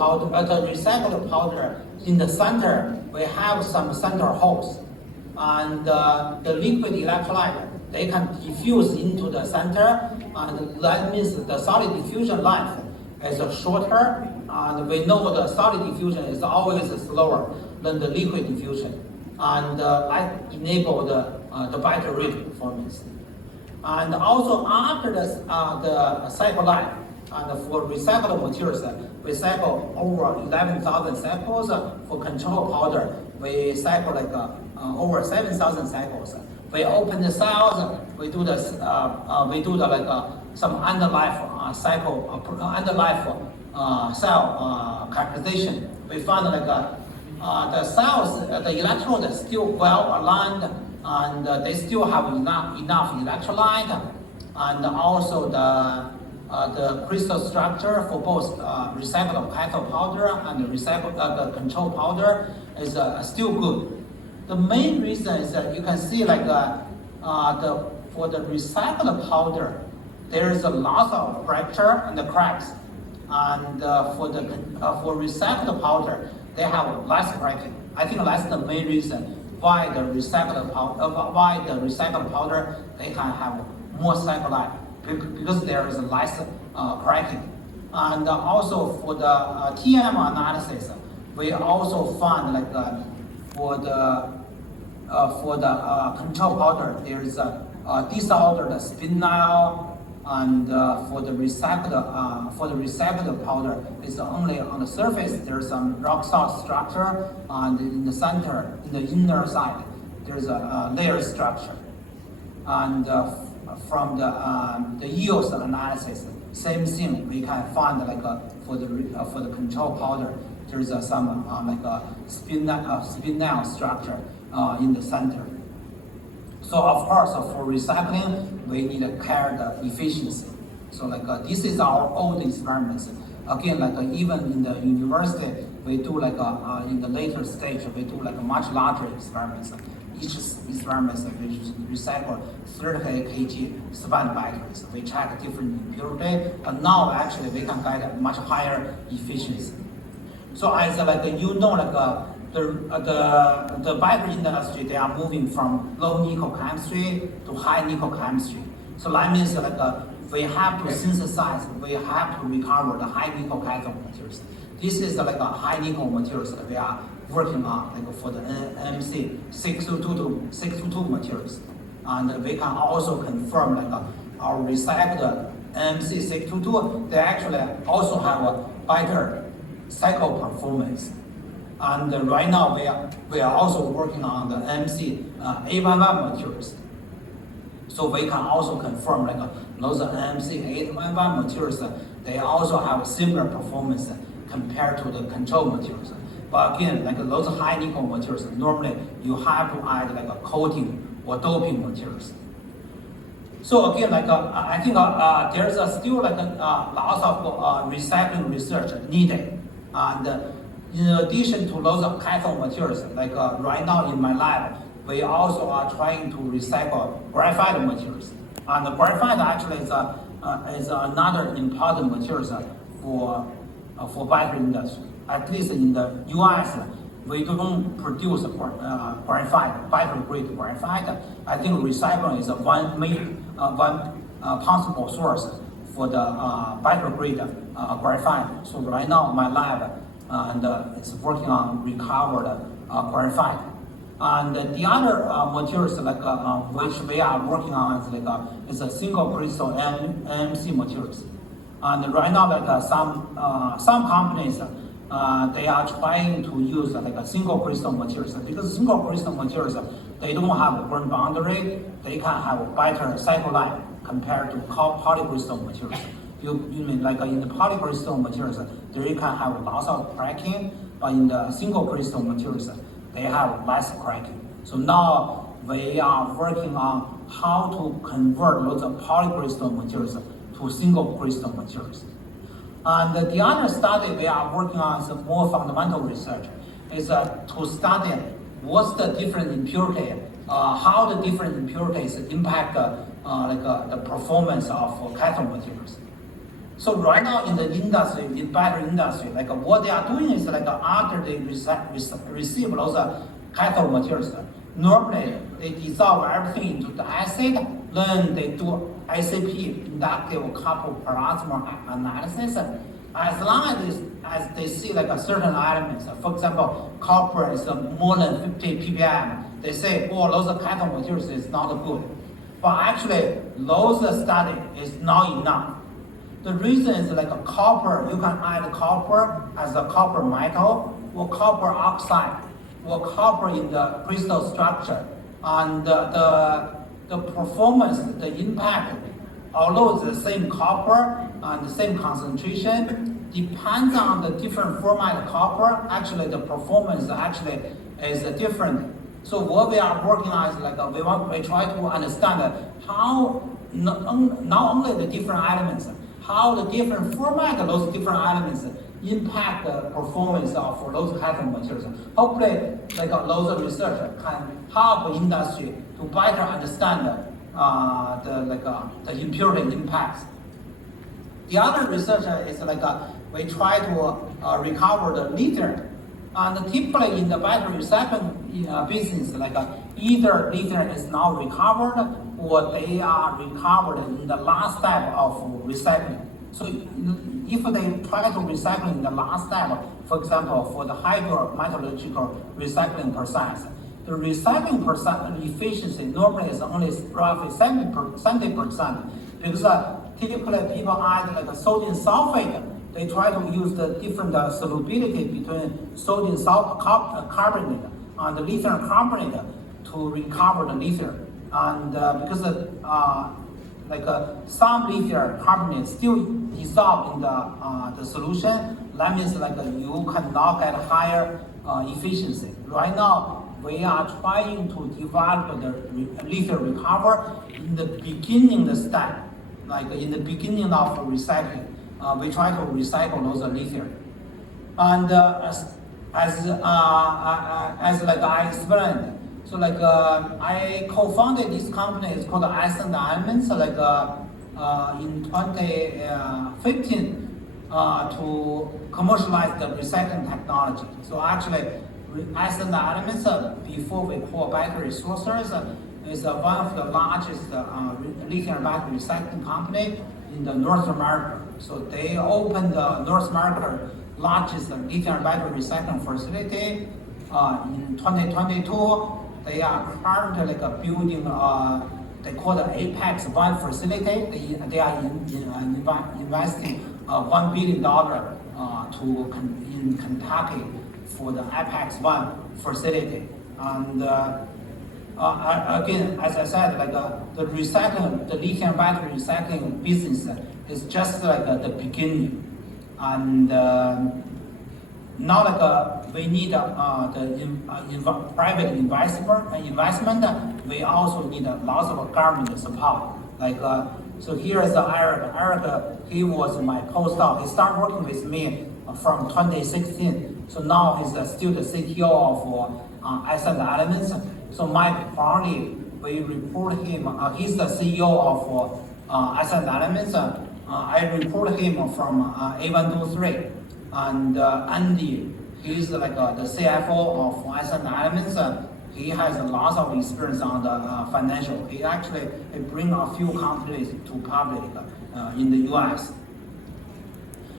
powder, the recycled powder, in the center, we have some center holes. And the liquid electrolyte, they can diffuse into the center, and that means the solid diffusion length is shorter, and we know the solid diffusion is always slower than the liquid diffusion, and that enable the better rate performance. And also after the cycle life, and for recycled materials, we cycle over 11,000 cycles. For control powder, we cycle like over 7,000 cycles. We open the cells, we do the some end life cycle, end life cell characterization. We found the cells, the electrode is still well aligned, and they still have enough electrolyte, and also the crystal structure for both recycled cathode powder and the control powder is still good. The main reason is that you can see for the recycled powder, there is a lot of fracture and the cracks, and for recycled powder, they have less cracking. I think that's the main reason why the recycled powder they can have more cycle life, because there is less cracking. And also for the TM analysis, we also found for the control powder, there is a disordered spinel, and for the recycled powder, it's only on the surface. There's some rock salt structure, and in the center, in the inner side, there's a layer structure. And from the yields analysis, same thing we can find for the control powder, there's some spinel structure in the center. So of course, for recycling, we need to care the efficiency. So this is our old experiments. Again, even in the university, we do in the later stage, we do much larger experiments. Each experiment we recycle 30 kg spent batteries. We check different impurity, and now actually we can get much higher efficiency. So as the battery industry, they are moving from low nickel chemistry to high nickel chemistry. So that means we have to synthesize, we have to recover the high nickel cathode materials. This is a high nickel materials that we are working on for the NMC 622 materials. And we can also confirm our recycled NMC 622, they actually also have a better cycle performance. And right now we are also working on the MC A11 materials. So we can also confirm those MC A11 materials, they also have similar performance compared to the control materials. But again, those high nickel materials, normally you have to add a coating or doping materials. So again, I think there's still lots of recycling research needed. And in addition to those cathode materials, right now in my lab, we also are trying to recycle graphite materials. And the graphite actually is another important material for battery industry. At least in the US, we don't produce graphite, battery grade graphite. I think recycling is one possible source for the battery grade graphite. So right now my lab it's working on recovered graphite. And the other materials which we are working on is a single crystal NMC materials. And right now some companies they are trying to use a single crystal materials, because single crystal materials they don't have a grain boundary, they can have a better cycle life compared to polycrystal materials. You mean in the polycrystal materials, there you can have lots of cracking, but in the single crystal materials, they have less cracking. So now we are working on how to convert those polycrystal materials to single crystal materials. And the other study we are working on is more fundamental research, is to study what's the different impurity, how the different impurities impact the performance of cathode materials. So right now in the industry, in battery industry, like what they are doing is like after they receive those cathode materials, normally they dissolve everything into the acid, then they do ICP, inductive coupled plasma analysis. As long as they see like a certain elements, for example, copper is more than 50 ppm, they say, oh, those cathode materials is not good. But actually, those study is not enough. The reason is like a copper, you can add copper as a copper metal, or copper oxide, or copper in the crystal structure. And the performance, the impact, although it's the same copper and the same concentration, depends on the different format of copper, actually the performance actually is different. So what we are working on is like we try to understand how not only the different elements, how the different format of those different elements impact the performance of those cathode materials. Hopefully, like those research can help industry to better understand the impurity impacts. The other research is like we try to recover the lithium. And typically in the battery recycling business, like either lithium is now recovered or they are recovered in the last step of recycling. So if they try to recycle in the last step, for example, for the hydrometallurgical recycling process, the recycling percent efficiency normally is only roughly 70%, because typically people add like a sodium sulfate. They try to use the different solubility between sodium carbonate and the lithium carbonate to recover the lithium. And because some lithium carbonate still dissolved in the solution, that means like you cannot get higher efficiency. Right now, we are trying to develop the lithium recover in the beginning step, like in the beginning of recycling. We try to recycle those lithium. And as like I explained, so like I co-founded this company. It's called Ascend Elements. Like in 2015 to commercialize the recycling technology. So actually, Ascend Elements before we call battery sources is one of the largest lithium battery recycling company in the North America. So they opened the North America largest lithium battery recycling facility in 2022. They are currently like building, they call the Apex One facility. They are investing $1 billion in Kentucky for the Apex One facility. And again, as I said, like the recycling, the lithium battery recycling business is just like the beginning. And now like we need the private investment. We also need lots of government support. Like so here is Eric. Eric, he was my postdoc. He started working with me from 2016. So now he's still the CTO of Ascend Elements. So Mike Farley, we report him. He's the CEO of Ascend Elements. I report him from A123. And Andy, he's like the CFO of Ascend Elements. He has lots of experience on the financial. He actually bring a few companies to public in the US.